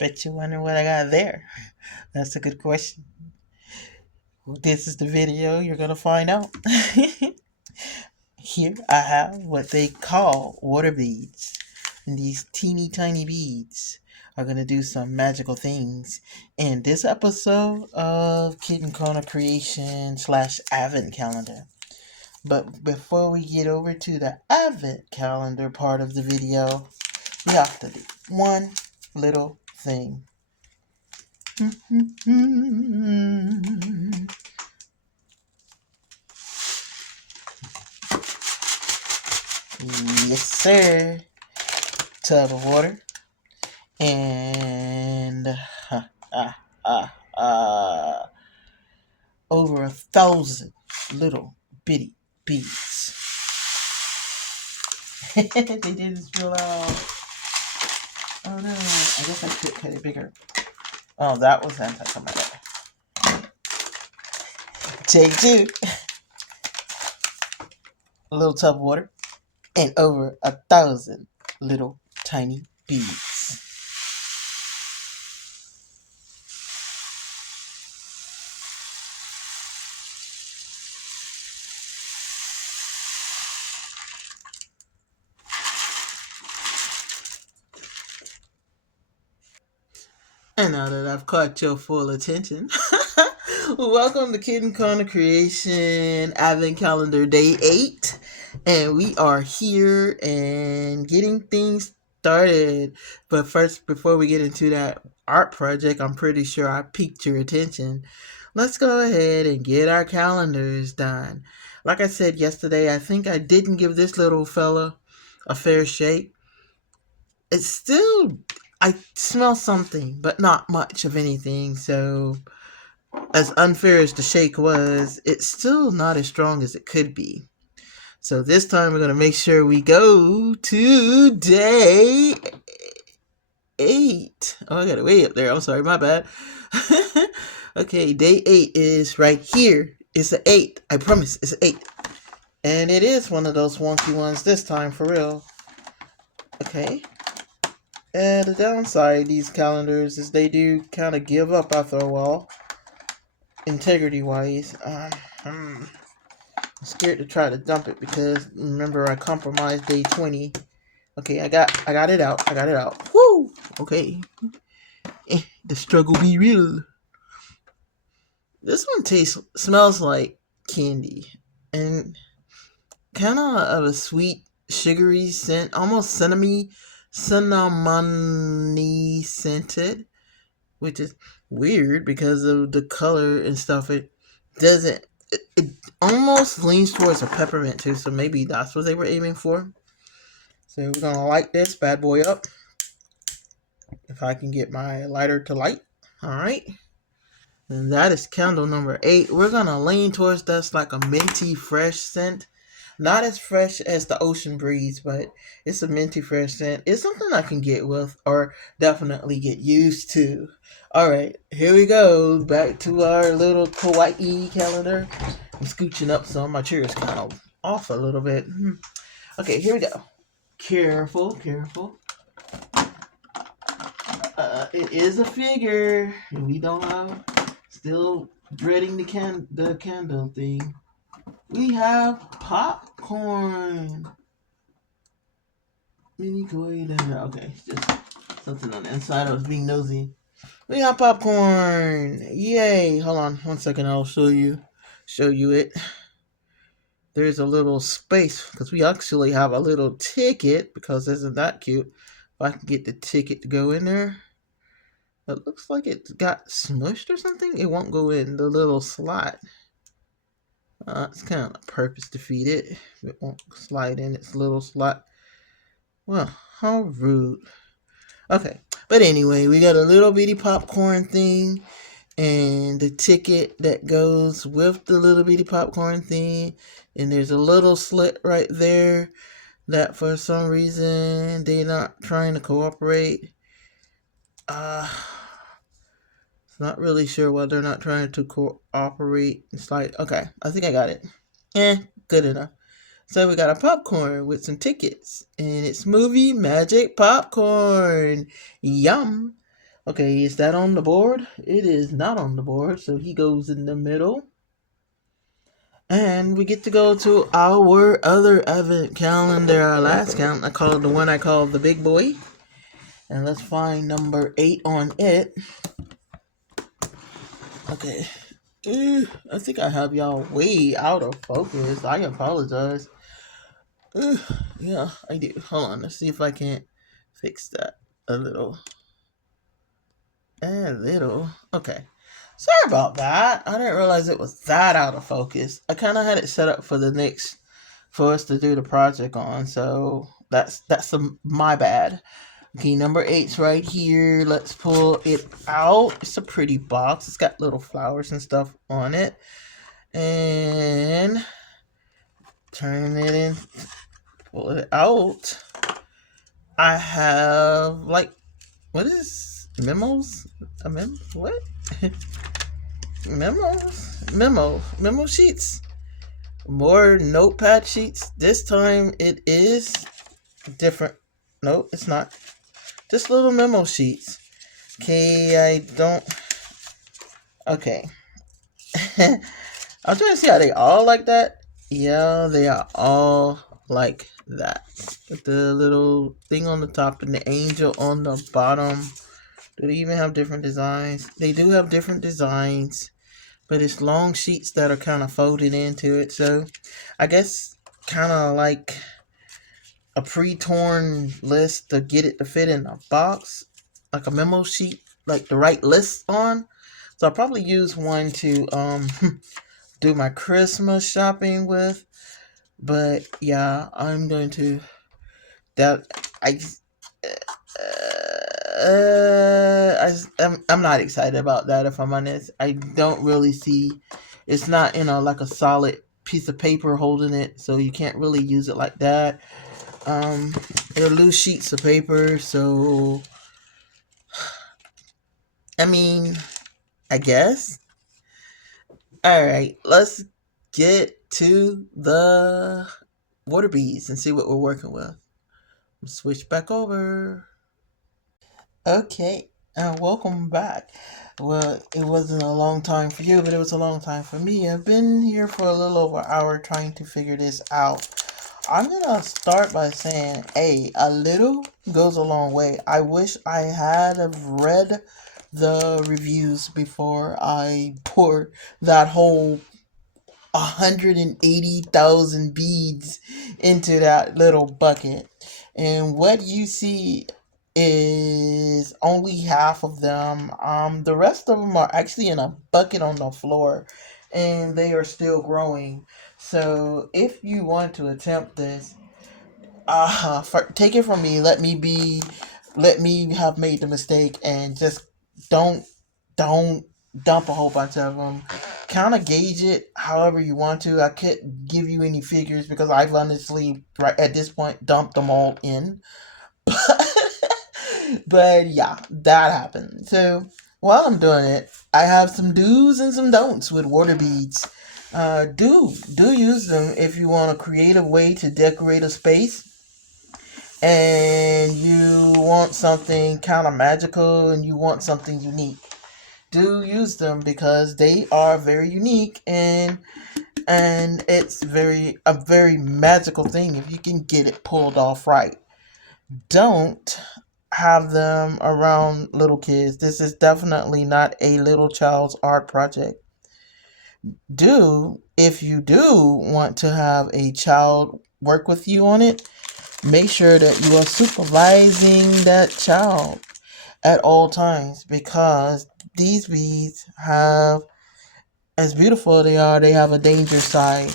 Bet you wonder what I got there. That's a good question. This is the video you're gonna find out. Here I have what they call water beads. And these teeny tiny beads are gonna do some magical things in this episode of Kitten Corner Creation / Advent Calendar. But before we get over to the Advent Calendar part of the video, we have to do one little thing. Yes, sir. Tub of water and over 1,000 little bitty beads. They did this real loud. Oh no, I guess I could cut it bigger. Oh, that was anticlimactic. Take two. A little tub of water and over 1,000 little tiny beads. And now that I've caught your full attention, welcome to Kitten Corner Creation Advent Calendar Day 8. And we are here and getting things started. But first, before we get into that art project, I'm pretty sure I piqued your attention. Let's go ahead and get our calendars done. Like I said yesterday, I think I didn't give this little fella a fair shake. It's still, I smell something, but not much of anything. So, as unfair as the shake was, it's still not as strong as it could be. So this time we're going to make sure we go to day 8. Oh, I got it way up there. I'm sorry, my bad. Okay, day 8 is right here. It's an 8. I promise, it's an 8. And it is one of those wonky ones this time, for real. Okay. And the downside of these calendars is they do kind of give up after a while, integrity-wise. I'm scared to try to dump it because remember I compromised day 20. Okay, I got it out. I got it out. Woo! Okay. The struggle be real. This one smells like candy and kind of a sweet, sugary scent, almost cinnamony scented, which is weird because of the color and stuff. It doesn't. It almost leans towards a peppermint too, so maybe that's what they were aiming for. So we're gonna light this bad boy up. If I can get my lighter to light. All right. And that is candle number 8. We're gonna lean towards that's like a minty fresh scent. Not as fresh as the ocean breeze, but it's a minty fresh scent. It's something I can get with or definitely get used to. Alright, here we go. Back to our little kawaii calendar. I'm scooching up some. My chair is kind of off a little bit. Okay, here we go. Careful, careful. It is a figure. We don't have. Still dreading the candle thing. We have popcorn. Mini koi. Okay, just something on the inside. I was being nosy. We have popcorn. Yay! Hold on, 1 second. I'll show you it. There's a little space because we actually have a little ticket. Because isn't that cute? If I can get the ticket to go in there. It looks like it got smushed or something. It won't go in the little slot. It's kind of a purpose to feed it. It won't slide in its little slot. Well, how rude. Okay, but anyway, we got a little bitty popcorn thing and the ticket that goes with the little bitty popcorn thing. And there's a little slit right there that for some reason they're not trying to cooperate. Not really sure why they're not trying to cooperate. It's like, okay, I think I got it. Good enough. So we got a popcorn with some tickets. And it's movie magic popcorn. Yum. Okay, is that on the board? It is not on the board, so he goes in the middle. And we get to go to our other advent calendar, our last count. I call it the one I call the big boy. And let's find number 8 on it. Okay. I think I have y'all way out of focus. I apologize. Yeah, I do. Hold on. Let's see if I can't fix that a little. A little. Okay. Sorry about that. I didn't realize it was that out of focus. I kind of had it set up for the next, for us to do the project on. So that's my bad. Okay, number 8's right here. Let's pull it out. It's a pretty box. It's got little flowers and stuff on it. And turn it in. Pull it out. I have like, what is memos? A mem? What? Memo sheets. More notepad sheets. This time it is different. No, it's not. Just little memo sheets. Okay, I don't. Okay. I'm trying to see, are they all like that? Yeah, they are all like that. With the little thing on the top and the angel on the bottom. Do they even have different designs? They do have different designs, but it's long sheets that are kind of folded into it. So I guess kind of like a pre-torn list to get it to fit in a box, like a memo sheet, like the right list on. So I'll probably use one to do my Christmas shopping with. But yeah, I'm going to that I'm not excited about that, if I'm honest. I don't really see, it's not, like a solid piece of paper holding it, so you can't really use it like that. They're loose sheets of paper, so I mean, I guess. Alright, let's get to the water beads and see what we're working with. Switch back over. Okay, welcome back. Well, it wasn't a long time for you, but it was a long time for me. I've been here for a little over an hour trying to figure this out. I'm gonna start by saying, hey, a little goes a long way. I wish I had read the reviews before I poured that whole 180,000 beads into that little bucket. And what you see is only half of them. The rest of them are actually in a bucket on the floor and they are still growing. So if you want to attempt this, take it from me. Let me have made the mistake and just don't don't dump a whole bunch of them. Kind of gauge it however you want to. I couldn't give you any figures because I've honestly right at this point dumped them all in. But yeah, that happened. So while I'm doing it, I have some do's and some don'ts with water beads. Do use them if you want a creative way to decorate a space and you want something kind of magical and you want something unique. Do use them because they are very unique and it's a very magical thing if you can get it pulled off right. Don't have them around little kids. This is definitely not a little child's art project. If you do want to have a child work with you on it, make sure that you are supervising that child at all times because these beads have, as beautiful they have a danger side.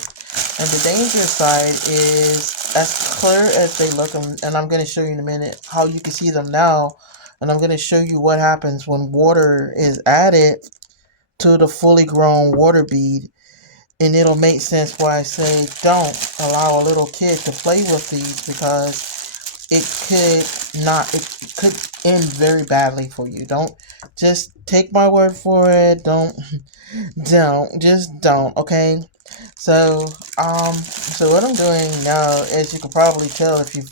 And the danger side is as clear as they look, and I'm going to show you in a minute how you can see them now. And I'm going to show you what happens when water is added to the fully grown water bead. And it'll make sense why I say don't allow a little kid to play with these because it could end very badly for you. Don't, just take my word for it. Just don't, okay? So what I'm doing now, as you can probably tell if you've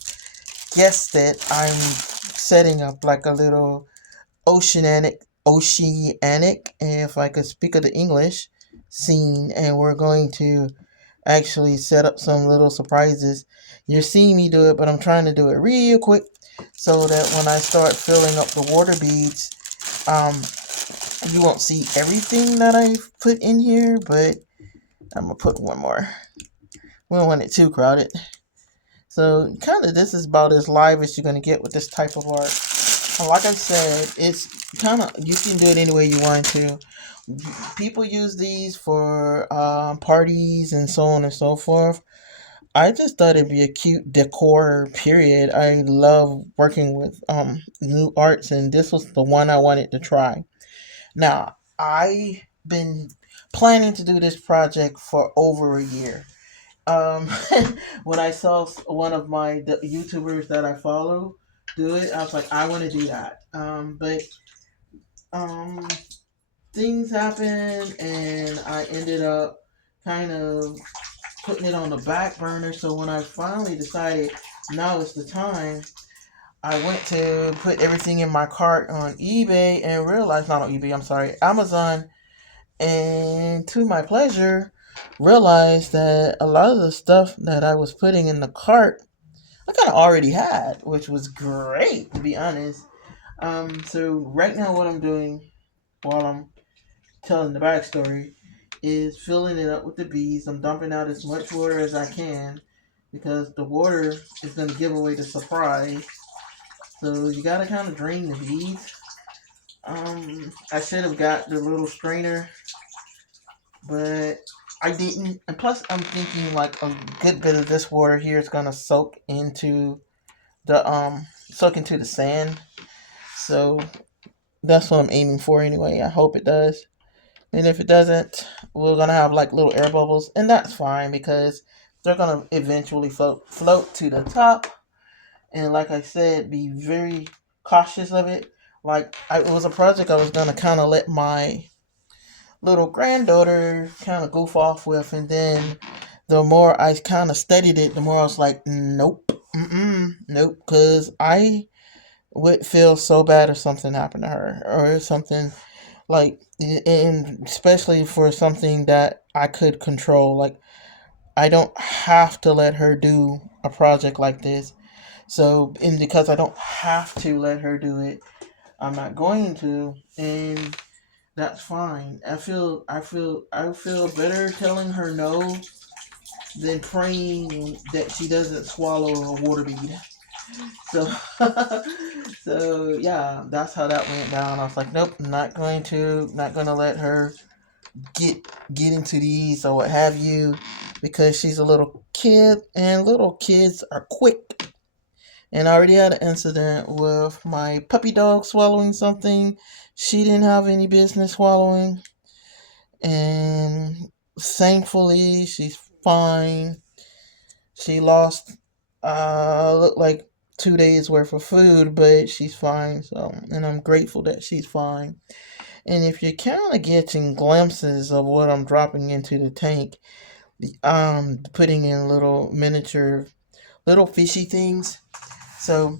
guessed it, I'm setting up like a little oceanic, if I could speak of the English scene, and we're going to actually set up some little surprises. You're seeing me do it, but I'm trying to do it real quick so that when I start filling up the water beads, um, you won't see everything that I've put in here, but I'm gonna put one more. We don't want it too crowded. So kind of this is about as live as you're gonna get with this type of art. Like I said, it's kind of, you can do it any way you want to. People use these for parties and so on and so forth. I just thought it'd be a cute decor. Period. I love working with new arts, and this was the one I wanted to try. Now I been planning to do this project for over a year. Um, when I saw one of my YouTubers that I follow do it, I was like, I want to do that. But um, things happened, and I ended up kind of putting it on the back burner. So when I finally decided now is the time, I went to put everything in my cart on eBay and realized, not on eBay, I'm sorry, Amazon, and to my pleasure, realized that a lot of the stuff that I was putting in the cart, I kind of already had, which was great, to be honest. So right now, what I'm doing while I'm telling the backstory is filling it up with the bees. I'm dumping out as much water as I can because the water is going to give away the surprise. So you got to kind of drain the bees. I should have got the little strainer, but I didn't. And plus, I'm thinking like a good bit of this water here is gonna soak into the sand. So that's what I'm aiming for anyway. I hope it does. And if it doesn't, we're gonna have like little air bubbles, and that's fine because they're gonna eventually float to the top. And like I said, be very cautious of it. It was a project I was gonna kind of let my little granddaughter kind of goof off with, and then the more I kind of studied it, the more I was like, nope, nope, because I would feel so bad if something happened to her or something like, and especially for something that I could control. Like, I don't have to let her do a project like this. So, and because I don't have to let her do it, I'm not going to, and that's fine. I feel better telling her no than praying that she doesn't swallow a water bead. So, so yeah, that's how that went down. I was like, nope, not gonna let her get get into these or what have you, because she's a little kid, and little kids are quick. And I already had an incident with my puppy dog swallowing something she didn't have any business swallowing, and thankfully she's fine. She lost look like 2 days worth of food, but she's fine. So, and I'm grateful that she's fine. And if you're kind of getting glimpses of what I'm dropping into the tank, putting in little miniature, little fishy things. So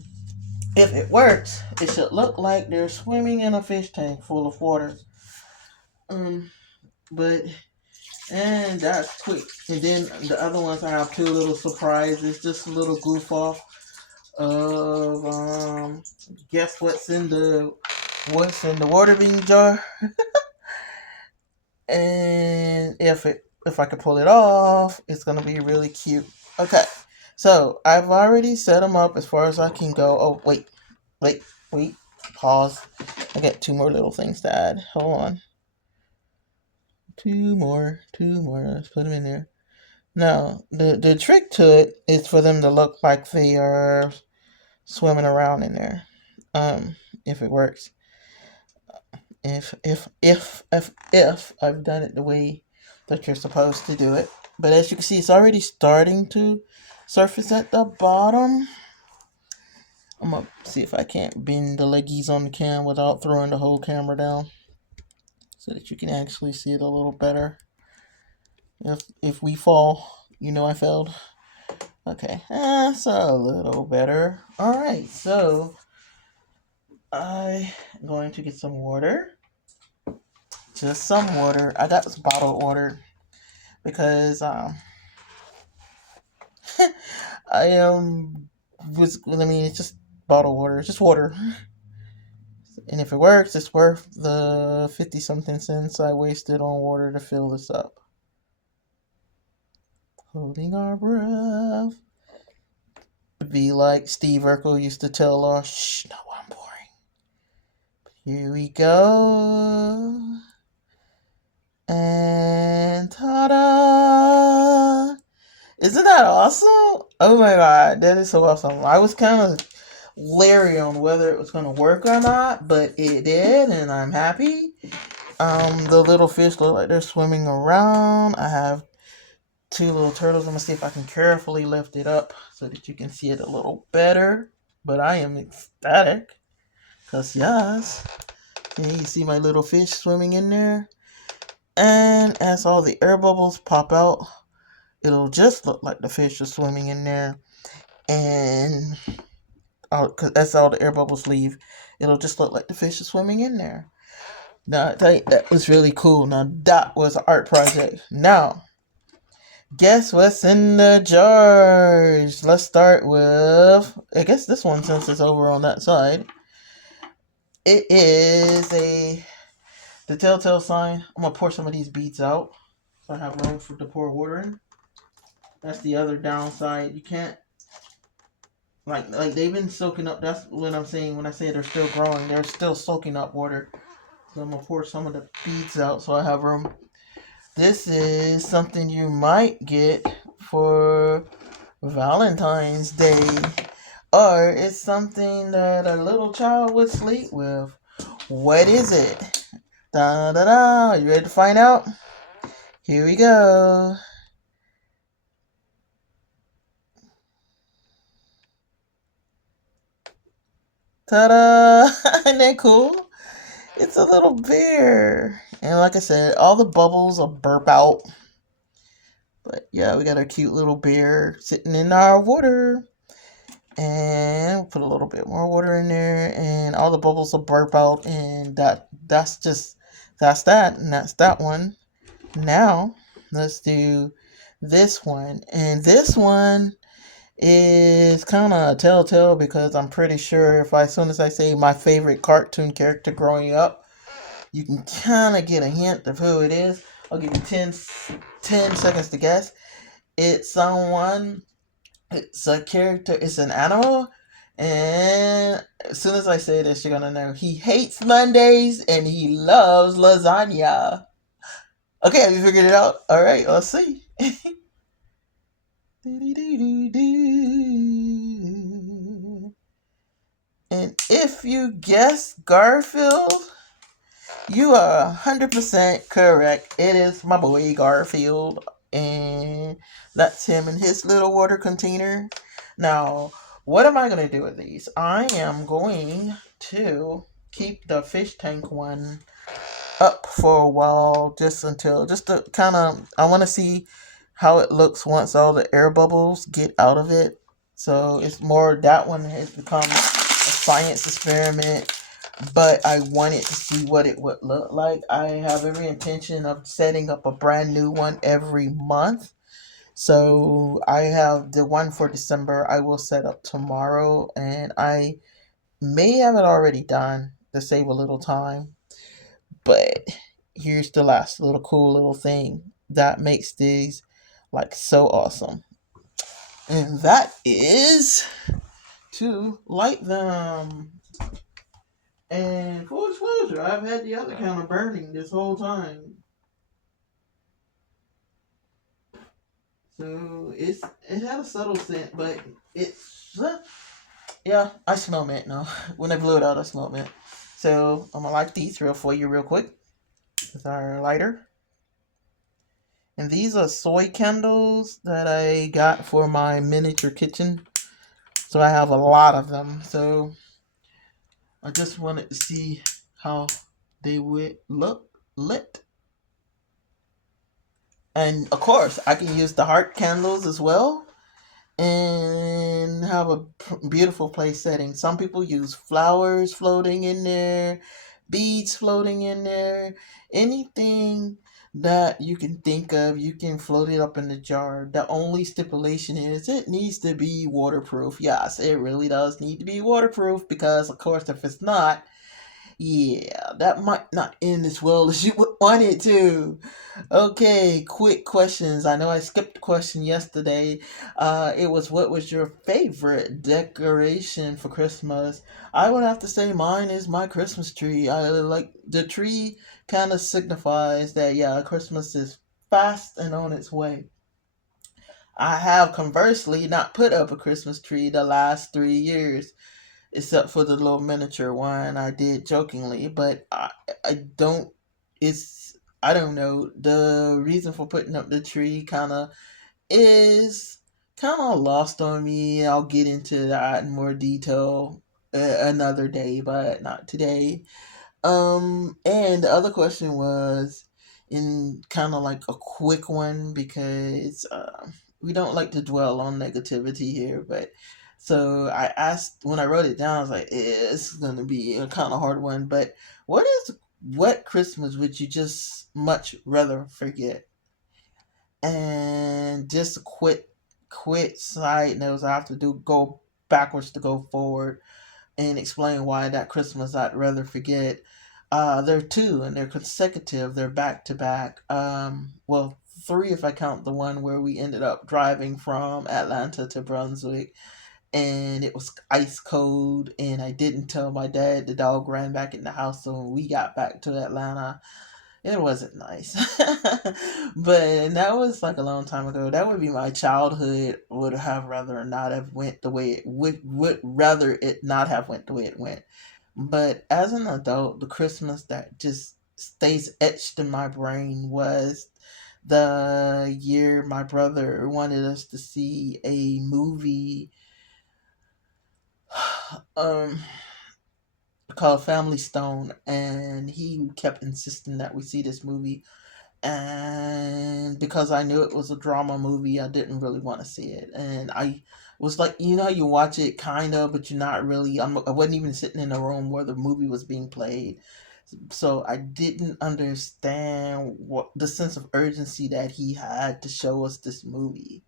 if it works, it should look like they're swimming in a fish tank full of water. Um, but And that's quick. And then the other ones, I have two little surprises, just a little goof off of guess what's in the water bean jar. And if I can pull it off, it's gonna be really cute. Okay. So I've already set them up as far as I can go. Oh wait, wait, pause. I got two more little things to add. Hold on. Two more. Let's put them in there. Now, the trick to it is for them to look like they are swimming around in there. If it works. If I've done it the way that you're supposed to do it. But as you can see, it's already starting to surface at the bottom. I'm gonna see if I can't bend the leggies on the cam without throwing the whole camera down, so that you can actually see it a little better. If we fall, I failed. Okay, that's a little better. All right, so I'm going to get some water. Just some water. I got this bottle ordered because I it's just bottled water. It's just water. And if it works, it's worth the 50 something cents I wasted on water to fill this up. Holding our breath. Be like Steve Urkel used to tell us, shh, no, I'm boring. Here we go. And ta-da! Isn't that awesome? Oh my god, that is so awesome. I was kind of leery on whether it was going to work or not, but it did, and I'm happy. The little fish look like they're swimming around. I have two little turtles. I'm going to see if I can carefully lift it up so that you can see it a little better. But I am ecstatic. Because, yes. Okay, you see my little fish swimming in there? And as all the air bubbles pop out, it'll just look like the fish are swimming in there. And cause that's all the air bubbles leave. It'll just look like the fish is swimming in there. Now, I tell you, that was really cool. Now, that was an art project. Now, guess what's in the jars? Let's start with, I guess this one, since it's over on that side. It is the telltale sign. I'm going to pour some of these beads out so I have room to pour water in. That's the other downside. You can't, like they've been soaking up. That's what I'm saying when I say they're still growing. They're still soaking up water. So I'm going to pour some of the beads out so I have room. This is something you might get for Valentine's Day. Or it's something that a little child would sleep with. What is it? Da da da. You ready to find out? Here we go. Ta-da! Isn't that cool? It's a little bear. And like I said, all the bubbles will burp out. But yeah, we got our cute little bear sitting in our water. And we'll put a little bit more water in there. And all the bubbles will burp out. And that's that. And that's that one. Now, let's do this one. And this one is kind of a telltale because I'm pretty sure as soon as I say my favorite cartoon character growing up, you can kind of get a hint of who it is. I'll give you 10 seconds to guess. It's a character, it's an animal, and as soon as I say this, you're gonna know. He hates Mondays and he loves lasagna. Okay, have you figured it out? Alright, let's see. And if you guess Garfield, you are 100% correct. It is my boy Garfield. And that's him in his little water container. Now, what am I going to do with these? I am going to keep the fish tank one up for a while, just to kind of, I want to see how it looks once all the air bubbles get out of it. So it's more, that one has become a science experiment, but I wanted to see what it would look like. I have every intention of setting up a brand new one every month. So I have the one for December I will set up tomorrow, and I may have it already done to save a little time. But here's the last little cool little thing that makes these like so awesome. And that is to light them. And full disclosure, I've had the other kind of burning this whole time. So it had a subtle scent, but it's yeah, I smell mint now. When I blew it out, I smell mint. So I'm gonna light these for you real quick with our lighter. And these are soy candles that I got for my miniature kitchen. So I have a lot of them. So I just wanted to see how they would look lit. And of course, I can use the heart candles as well. and have a beautiful place setting. Some people use flowers floating in there, beads floating in there, anything that you can think of, you can float it up in the jar. The only stipulation is it needs to be waterproof. Yes, it really does need to be waterproof because, of course, if it's not, yeah, that might not end as well as you would want it to. Okay, quick questions. I know I skipped a question yesterday. It was what was your favorite decoration for Christmas? I would have to say mine is my Christmas tree. I like the tree kind of signifies that yeah, Christmas is fast and on its way. I have conversely not put up a Christmas tree the last 3 years except for the little miniature one I did jokingly, but I don't. It's I don't know. The reason for putting up the tree is kind of lost on me. I'll get into that in more detail another day, but not today. And the other question was in kind of like a quick one because we don't like to dwell on negativity here, but so I asked when I wrote it down, I was like, it's gonna be a kind of hard one, but what Christmas would you just much rather forget? And just a quick side notes I have to do go backwards to go forward and explain why that Christmas I'd rather forget. There are two, and they're consecutive. They're back to back. Well, three if I count the one where we ended up driving from Atlanta to Brunswick, and it was ice cold, and I didn't tell my dad. The dog ran back in the house, so when we got back to Atlanta, it wasn't nice. But that was like a long time ago. That would be my childhood. Would have rather not have went the way it would rather it not have went the way it went. But as an adult, the Christmas that just stays etched in my brain was the year my brother wanted us to see a movie um called Family Stone, and he kept insisting that we see this movie, and because I knew it was a drama movie, I didn't really want to see it. And I was like, you watch it kind of, but you're not really. I wasn't even sitting in the room where the movie was being played, so I didn't understand what the sense of urgency that he had to show us this movie.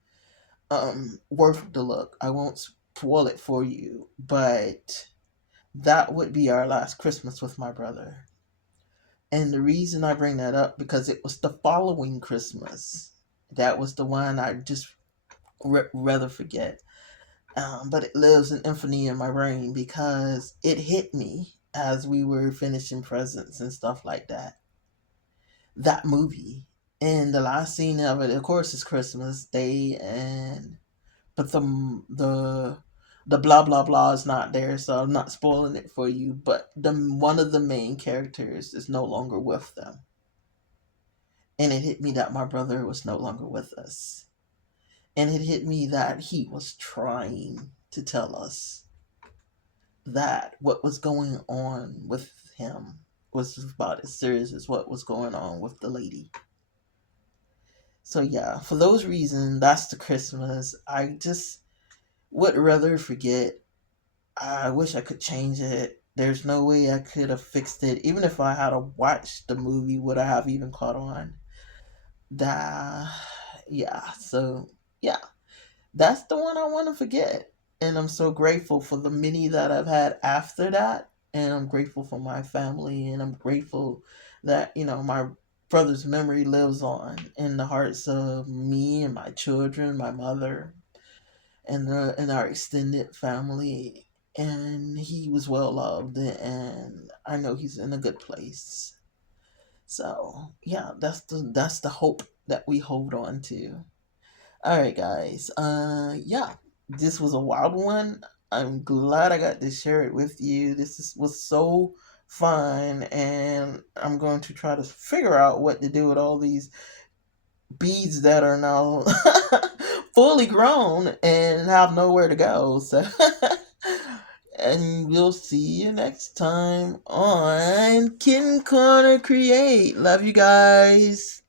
Worth the look. I won't spoil it for you, but that would be our last Christmas with my brother. And the reason I bring that up because it was the following Christmas. That was the one I just rather forget. But it lives in infamy in my brain because it hit me as we were finishing presents and stuff like that. That movie. And the last scene of it, of course, is Christmas Day, and but the blah blah blah is not there, so I'm not spoiling it for you. But the one of the main characters is no longer with them, and it hit me that my brother was no longer with us, and it hit me that he was trying to tell us that what was going on with him was about as serious as what was going on with the lady. So yeah, for those reasons, that's the Christmas I just would rather forget. I wish I could change it. There's no way I could have fixed it. Even if I had watched the movie, would I have even caught on? That, yeah. So, yeah, that's the one I want to forget. And I'm so grateful for the many that I've had after that. And I'm grateful for my family. And I'm grateful that, my brother's memory lives on in the hearts of me and my children, my mother, and our extended family. And he was well loved, and I know he's in a good place. So yeah, that's the hope that we hold on to. All right, guys. Yeah, this was a wild one. I'm glad I got to share it with you. Was so fun, and I'm going to try to figure out what to do with all these beads that are now fully grown and have nowhere to go. So, and we'll see you next time on Kitten Corner Create. Love you guys.